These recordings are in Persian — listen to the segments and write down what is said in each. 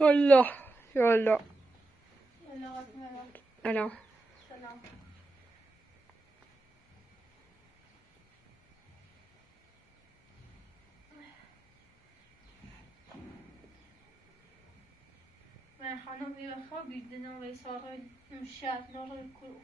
الله يا الله. سلام. سلام. من خانم خوابیده نوی سارای مشاد نوری کرو.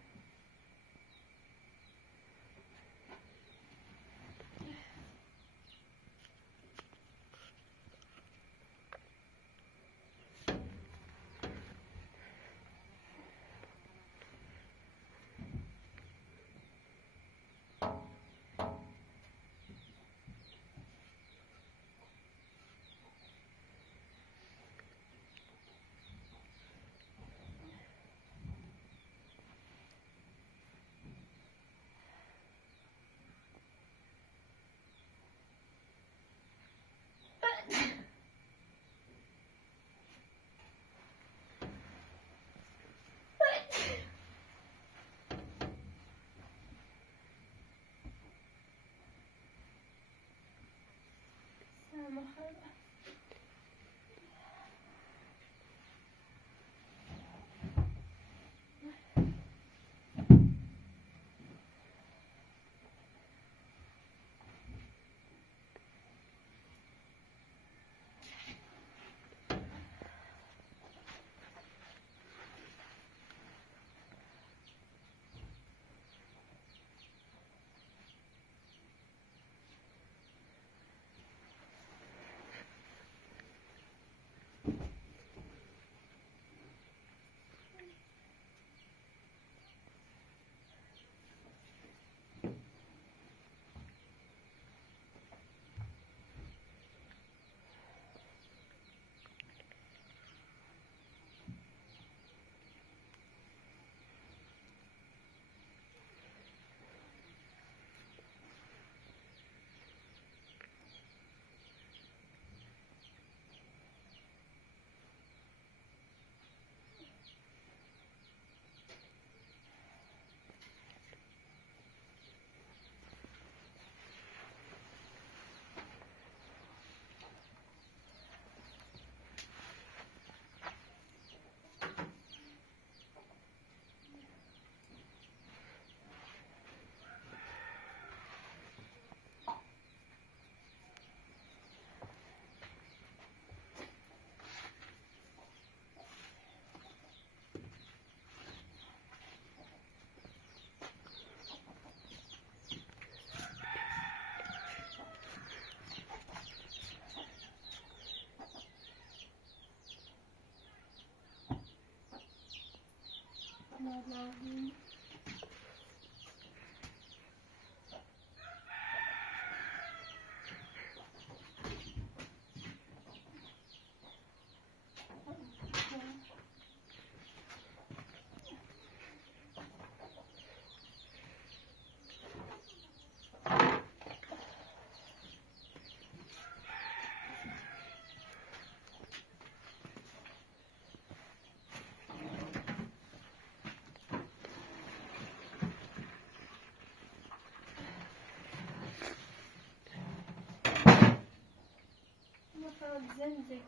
زنزك.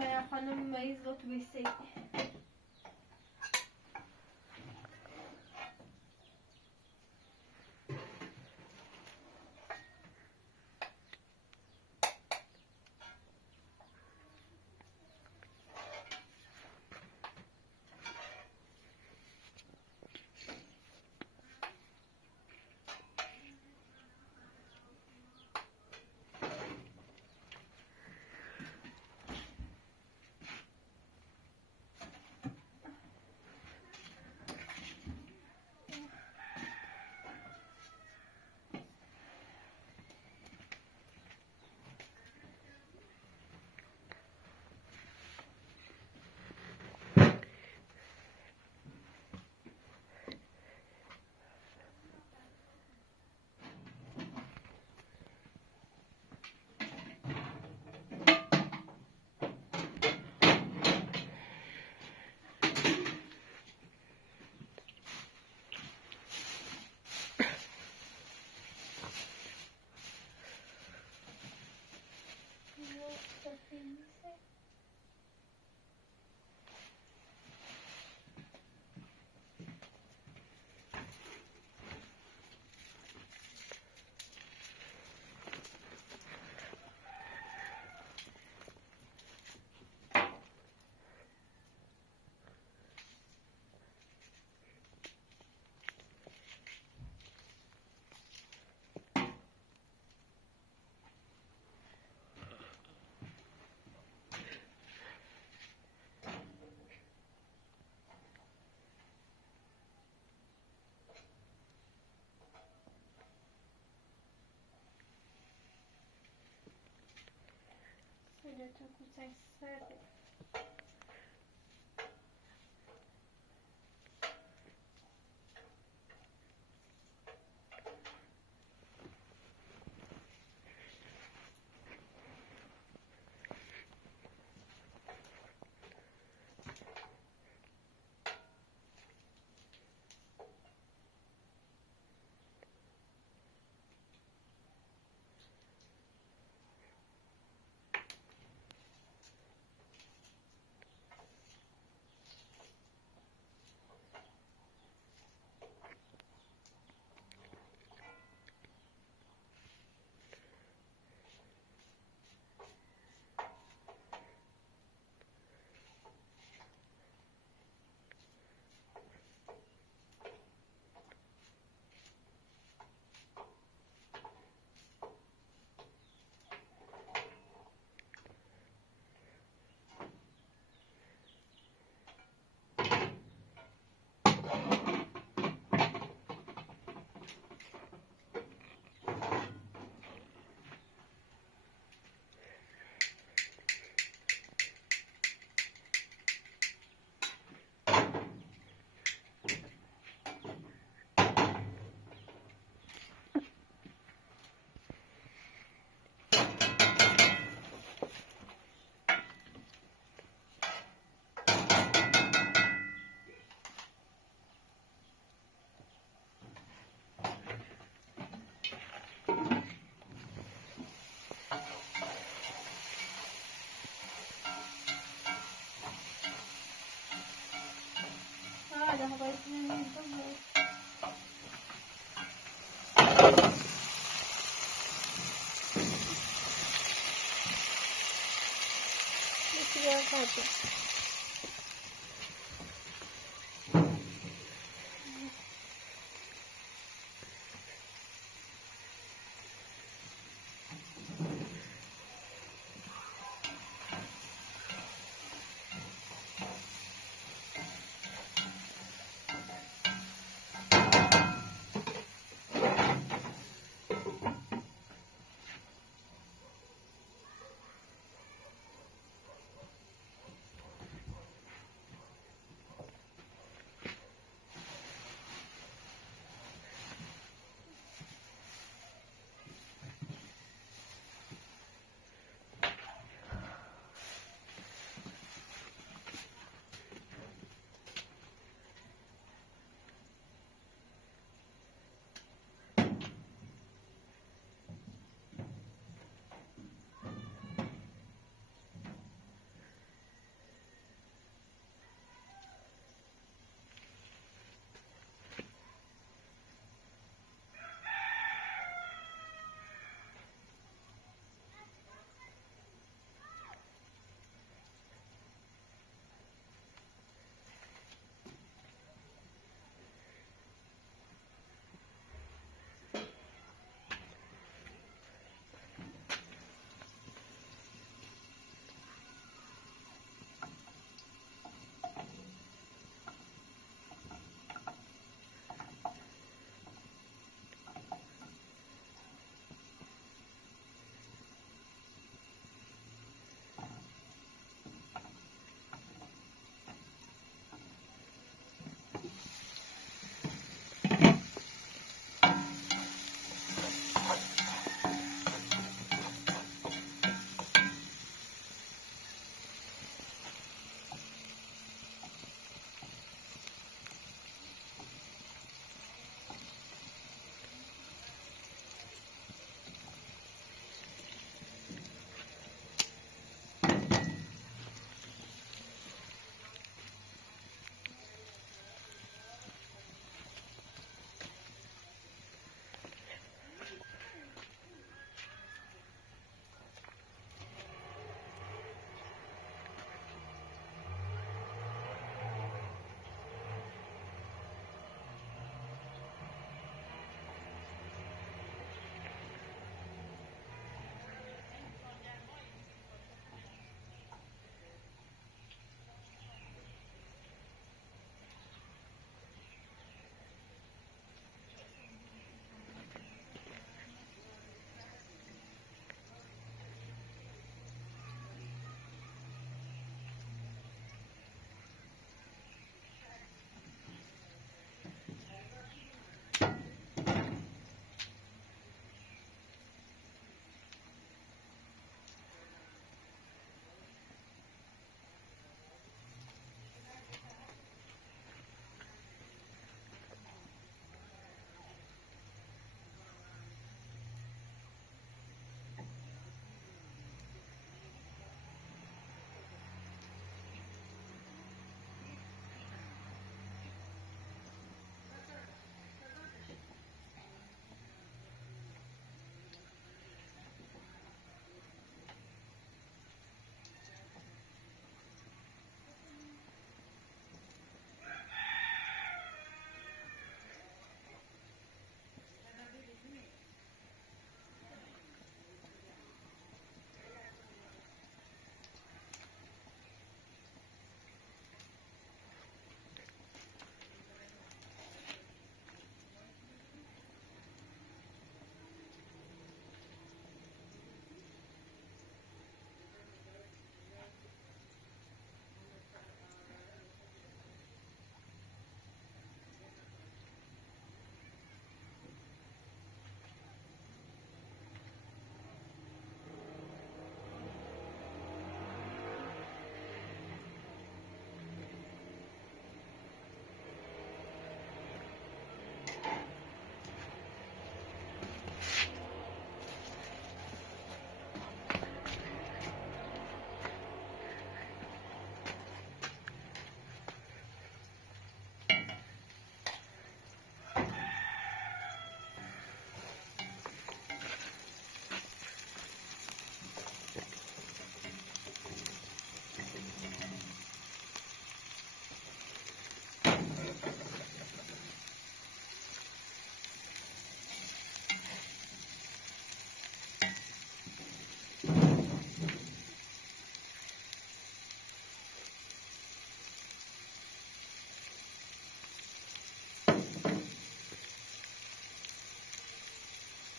يا خانم ما يزلط بيسي. to kucaj sery. هذا هو الاثنين بالضبط. Esse é a capa.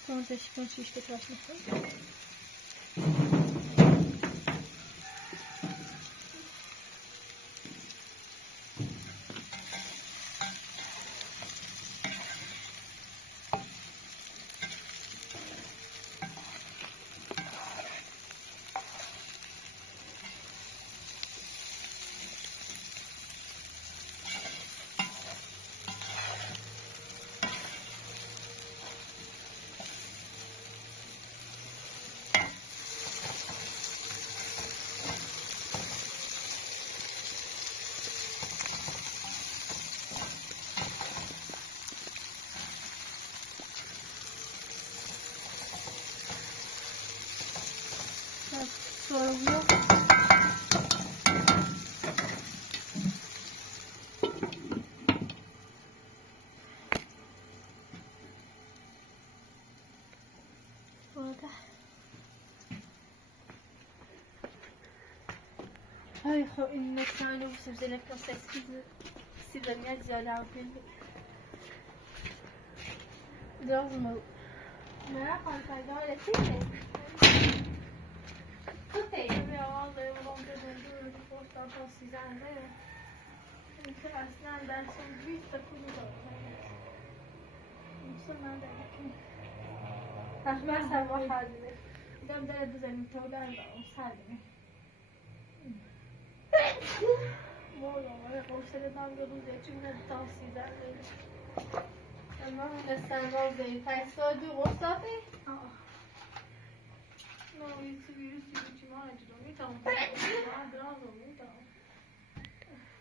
Sonraki konusu işte başlasın. Soruluyor. Burada. Ay خب این مکان رو بسیم زیر پروسس سیبزمینی زیاده هم کنیم درازمو نه خانه داره چیه؟ Ja, det var de som du första passizande. Inte resten där som byter koridor. Så man där. Kanske var hade. De där det tålar och salme. Valla var det man då det inte passizande. Ama nästan var det fast du rostape? Ja. No, isso vírus de imagem, não então. Não, então.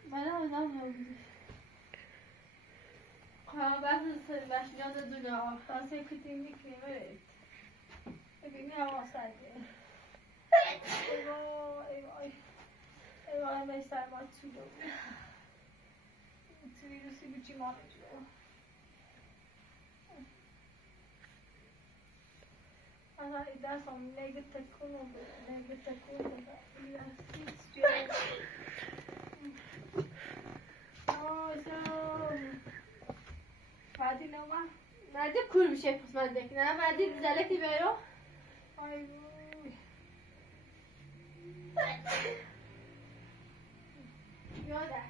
Mas não, meu. Baş yanda duruyor. Ben sen kütüğünü evet. Bugün ne havasaydı. Eyvah. Eyvah, mesela var tüylü. Virüsü bir imagem. Alla idag som lägger tekon بعدی نوما بعدی کور میشه پس نه بعدی زلکی بیارو آی یاده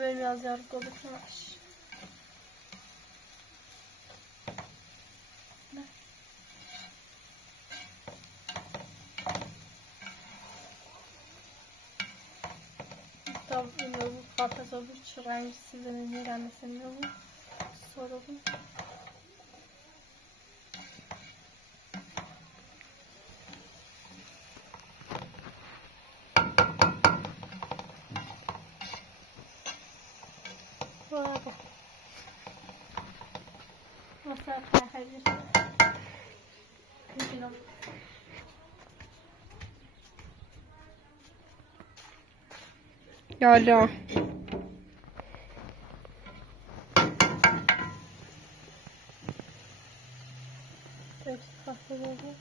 biraz yarık olurmuş. Tam bu patas olur çırayım sizin yerenmesini bu sorun. Bravo. Nasıl hayır. Bilmiyorum. Yala. Peki, kahve oldu.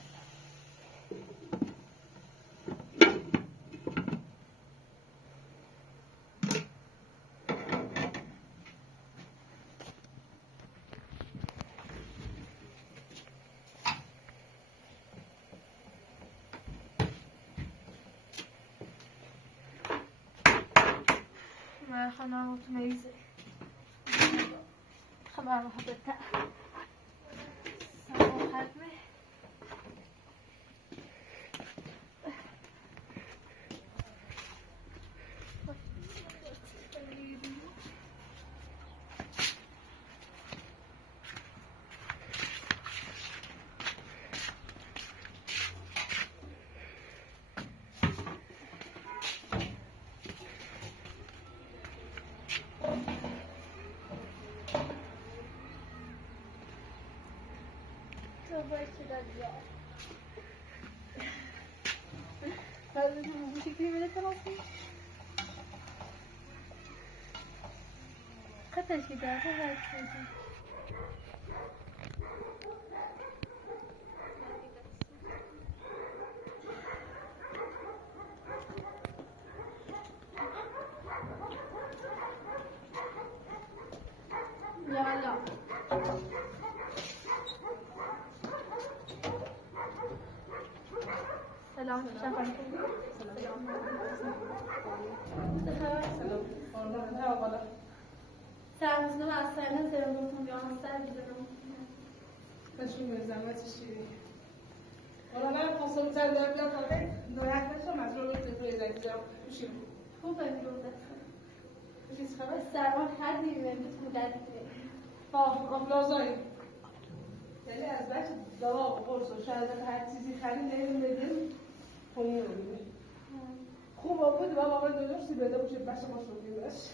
خنا متميزة خبر محبتها سلام خدمة هذا مو شكلي من التراثي قتل كده هذا لا لا سلام شكرا سرمزنه و از سرمز دارم بودم یا همستر بیدارم تشون به زحمت شیری حالا من خواستم زن دارم بیدم خواهده نویت نشم از رو روی زنگیزم بشیم خوب این رو دست چیز خبر؟ سرما خردی میبینید مدت میبینید آفلازایی یعنی از بچه دوا و قرص و شاید هر چیزی خرید نمیدیم خونی رو بگیم خوب بود و آقای درستی بده باشه بچه ما شدیم باشه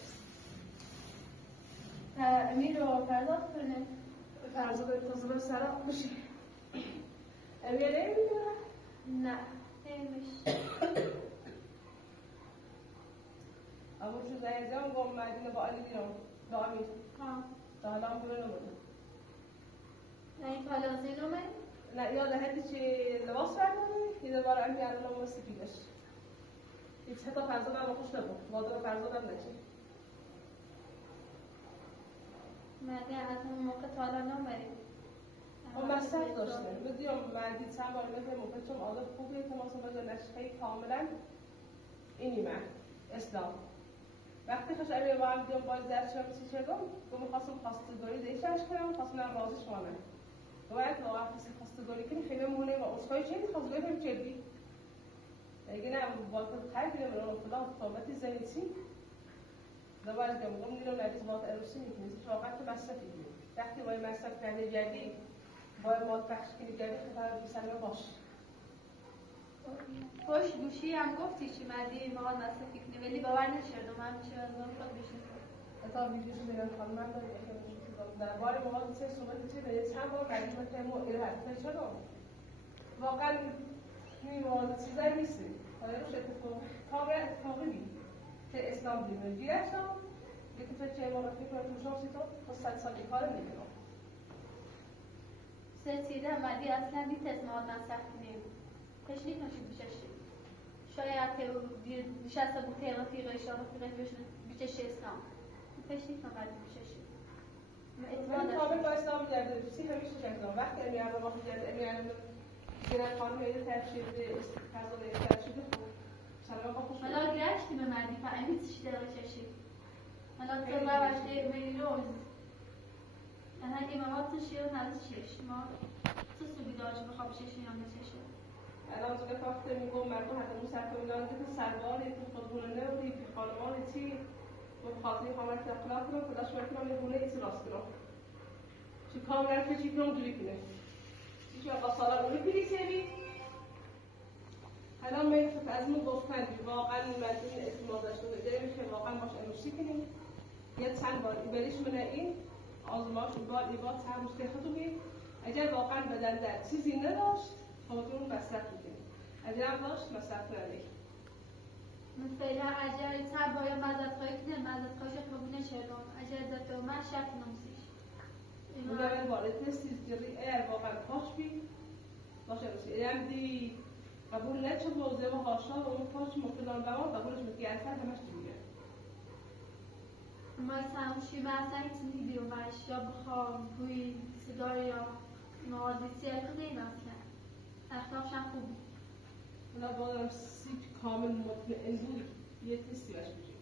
امیر رو پرداخت کنه فرزاد تازه سرا بشه امیر نمیدونه؟ نه نمیشه اما چون زنگزم با مدینه با علی دیرم با امیر تا حالا هم ببینم بوده نه این پالازی نومه؟ نه یاد هدی چه لباس برداری یه در بار امیر الان هم سپیدش هیچ حتی فرزادم خوش نبود وادر فرزادم نچه مردی از اون موقع تا حالا نومریم اون مصرف داشته بدیم مردی چند بار مثل موقع چون عادت خوبیه که مثلا باید نشخه کاملا اینی من اسلام وقتی خوش امیر با هم دیدم باید زرد شما چی شدم گم خواستم خواستگاری دیشش کنم خواستم هم رازش کنم باید واقعا کسی خواستگاری کنی خیلی مونه و اصخایی چیزی خواستگاری کنیم چردی اگه نه باید خیلی بیدم اون خدا طابتی زنی چی دوباره که مقام دیدم نریز باید عروسی میکنید واقعا تو مصرفی کنید وقتی باید مصرف کرده جدی باید مال پخش کنید جدی خطر بسرمه باش خوش گوشی هم گفتی چی مردی مقال مصرفی کنی ولی باور نشدم هم چه از اون خود بشید اتا ویدیوشو میرم خانم من دارم در بار مقال چه صحبت چه به چند بار مجموعه تیمو ایره شدم واقعا میواد چیزایی نیستی حالا روش اتفاقی بید که اسلام دیمه گیرشم یکی تو چه امارات میکنه تو شانسی تو با 100 سالی کار میکنم سیده مردی اصلا بیت اسمات مصرف کنیم تشلیف نشید بششید شاید که نشسته بود تیغ فیغه اشاره فیغه بچش اسلام تشلیف نمردی بششید من کامل با اسلام گرده سی همیشه کردم وقتی امیان رو باقی گرده امیان رو گرد خانم ایده ترشید فرزاد ایده ترشید خوب سلام با خوش حالا گرشتی به مردی فهمید چی داره بششید حالا تو روش ایمنی روز انا امامات شیر نزد چیش ما تو سوی داشت بخواب شیش یا نششه الان تو گفته میگم مردم حتی مسافر میدانند که سرباری تو خودمونه و بی خانمان چی مخاطی خامل اخلاق رو کلاش میکنم یه گونه ایسی راست کنم چی کاملا که چی کنم دوری کنه چی با سالا رو بگیری سیبی الان من فکر از من گفتن واقعا مردم اعتماد داشته بودیم که واقعا باش امروزی کنیم یه چند بار ایبریش منه این آزمایش ایبار چند روز که خودمون اگر واقعا بدن در چیزی نداشت خودمون مصرف میکنیم اگر هم داشت مصرف نداریم مثلا اگر تا باید مدد خواهی کنه مدد خواهی قبول نشدم اگر داد من شک نمیشیش میگم وارد سیستمی اگر واقعا خوش بی باشه میشه یعنی دی قبول نشد موضوع و هاشا و اون خوش مفلان بمان قبولش میگه اصلا همش دیگه ما سامشی مثلا چیزی بیومش یا بخوام گوی صدای یا نوازی کنه مثلا اخلاقش هم خوبی اونا باید سیک کامل مطمئن بود یه تستی باش میشه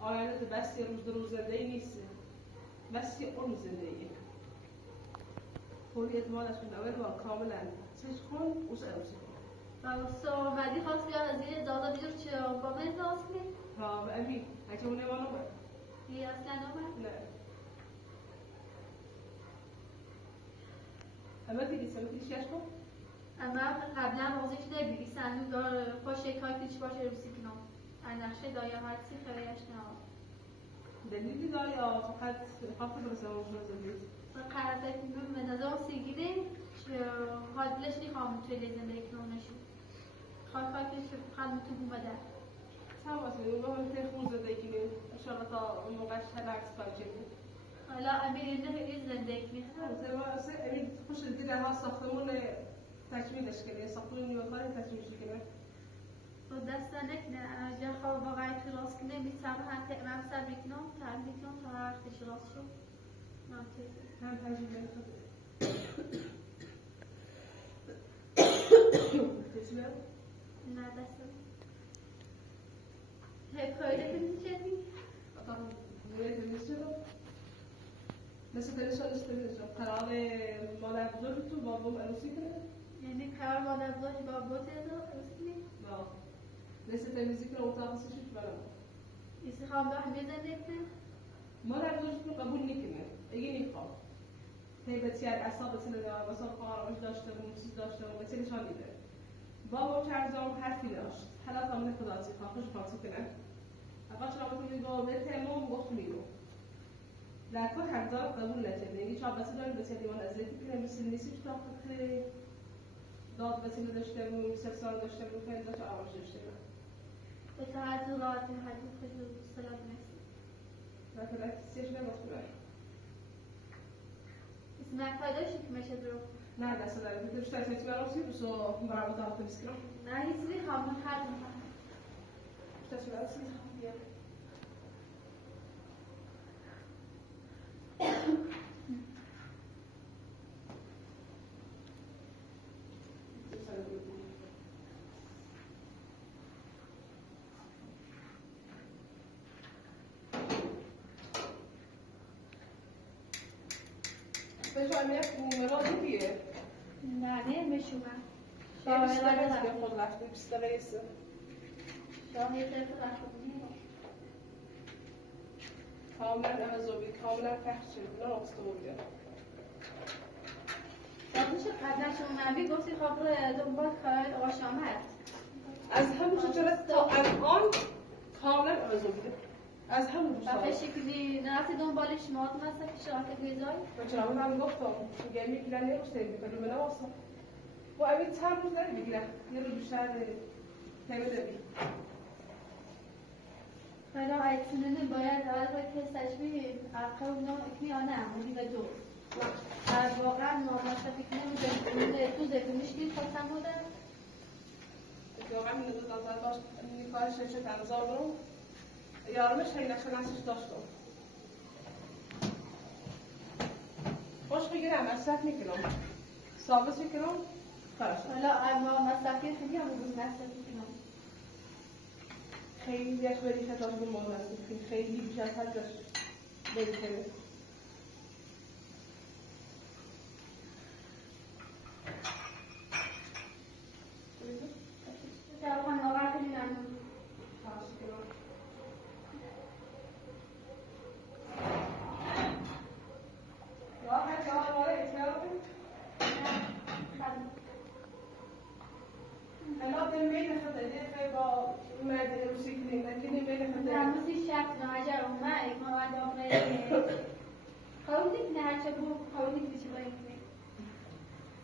آینه بس یه روز زندگی نیست بس یه اون زندگی خوری اعتمادش کنه اول با کاملا سیش کن اوش اروسی کن و بعدی خواست بیان از این دادا بیدور چه با من راست کنی؟ ها و امی اگه اونه ما نمید یه اصلا نمید؟ نه اما دیگه سمتی شیش کن؟ اما قبلا موضوعی که نبیدی سندون دار خوش کار پیچ باشه روسی کنم نقشه دایا هرچی خیلیش نمید دلیلی داری یا فقط خاطر برسه موضوع زندگی؟ قرارت میگم به نظر سیگیره که حادلش نیخوام توی زندگی کنم نشون خواهد که خواهد تو بومده سواسه اون هم تخمون زندگی کنیم انشاءالله تا اون موقعش هلکس کار چکنیم حالا امیر نه این زندگی میخواد زمانه امیر خوش دیده ها ساختمون تکمیلش کنه ساختمون نیوکاری تکمیلش کنه و دست نکنه اگر خواه واقعی تو راست کنه میتونم حتی امام سر بکنم تا وقتش راست شد هم تجربه خود تجربه؟ نه دستم کاری کنی چیزی؟ آقا نوعی تنیس چرا؟ مثل تنیس ها نستنیس قرار مادر بزرگ تو با بوم عروسی کنه؟ یعنی قرار مادر بزرگ با بوته عروسی کنی؟ نه مثل تنیسی کنه اتاق سشش برم ایسی خواب به همه زنده کنه؟ مادر بزرگ تو قبول نکنه اگه نیخواه هی بسیار اصاب سنه دار مثلا خواهرامش داشته و چیز داشته و بسیار نشان میده بابا چرزام حرفی داشت حالا فهمه خداسی خوش خاصی کنه اقا چرا بکنی با به تمام گفت میگو لکن هردار قبول نکرده یعنی چرا بسی داریم بسیار دیوان از ریتی کنه مثل نیسیش تا خطه داد بسیار داشته و سکسان داشته و خیلی داشته آواش داشته به تعذرات حدیث خجور سلام نسی لکن سیش نگفت برای اسمك پیداشی که میشه درو نه دست داره بیتر شتای سیتی برام سی بسو برام تا خیلی سکرم نه هیچی خواب من خرد میکنم شتای برام سی بیا نه میشومم شاهد داره خود رفته 20 دقیقه ایسته شاهد داره رفته کاملا امازوبی کاملا پخشه نه اصلا بوده دادوش قبلا شما نبی گفتی خب رو دنبال کارهای آقا شامت از همون شجرت تا الان کاملا امازوبی از همون روز و شکلی نرفتی دنبالش ماد مثلا که شراکت بیزای و چرا من گفتم میگه میگیرن نمیشته میگه من واسه و امید چند روز داری بگیره یه روز بیشتر تمه داری حالا ایتوننه باید اول باید تشبیه ارقام نو اکنی آنه امونی و دو واقعا مصرفی کنه تو زبونش که خواستم بوده واقعا من دو تا باش نیکارش چه تنظار رو یارمش هی نشناسش داشتم خوش بگیرم مصرف میکنم ثابت میکنم کارش حالا اما مصرفی خیلی هم روز مصرف میکنم خیلی یک بریشه تا بود مال خیلی بیش از حد داشت بریم.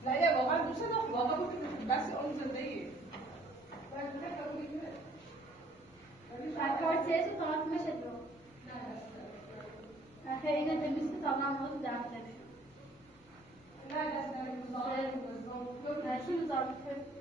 لا واقعا دوست دارم واقعا بود بس اون زندگی کارتیش فقط میشه تو خیلی نمیشه تا من موضوع دفتر شو ضابطه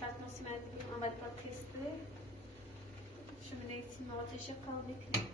شاتناسی مردی آمد با تسته شمینه تیماتش قابلی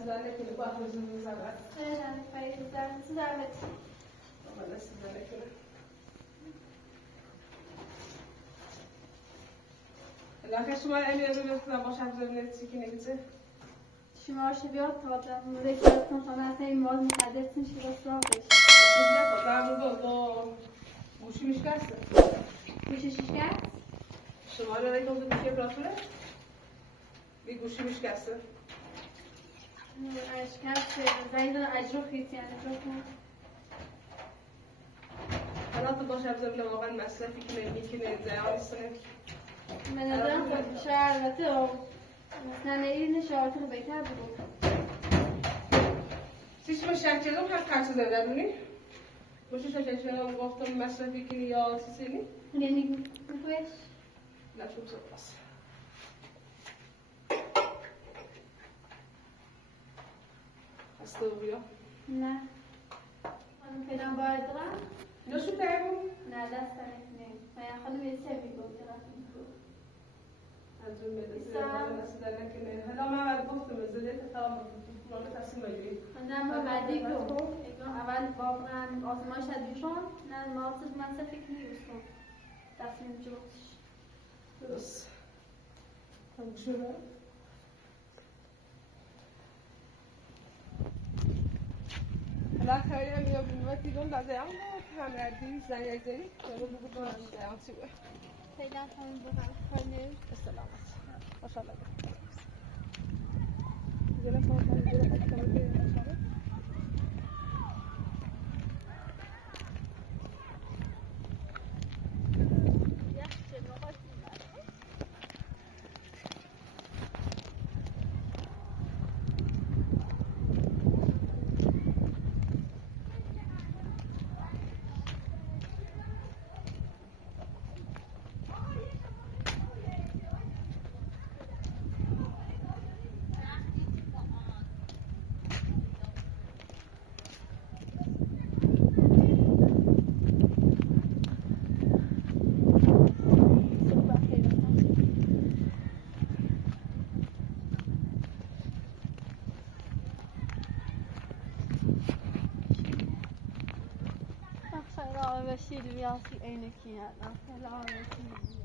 sizden ne kadar bahsediniz ama. خیلی فایده زرمت Ama ne sizden ne kadar. Lakin şuma emir ediyorsunuz başak üzerine çekine gitse. شما بیاد تا ذکرتون تا مثلا این مواد مقدرتون شده را بشه Sizler daha bu guşu mişkerse. گوشش کرد Şuma ne kadar bir şey bırakılır. Bir guşu mişkerse. اشکال زنگ اجرا خیلی یعنی اجرا کن حالا تو باشه بذار واقعا مصرفی که نمیکنه زیاد سنت. من نظرم شاید البته مثلا این شرایط رو بهتر بود چیش ما شکلم هر کارت زده دونی؟ باشه شکلم گفتم مصرفی کنی یا چیزی؟ یعنی میگویش نه شو سپاس. هسته بیا. نه من فعلا باید دارم نه شو تعمل؟ نه دست نکنیم من خودم یه سر میگم دارم از اون مدرسه نسیدن نکنه. حالا من گفتم زده تمام بود. تصمیم بگیری. نه من بعدی گفتم اول واقعا آزمایش ادویشون نه ماسز من سر فکر نیستم تصمیم جوش درست. تموم شده. حالا خیلی یا بیمتی دون داده ام هم ردی زنگ زنی تو بگو دونم دیام چی بود. فعلا همین بودم خیلی سلامت. ماشاءالله. جلو فاطمه جلو فاطمه ماشاءالله. خیلی آبشی دویاسی اینکی ندارم خیلی آبشی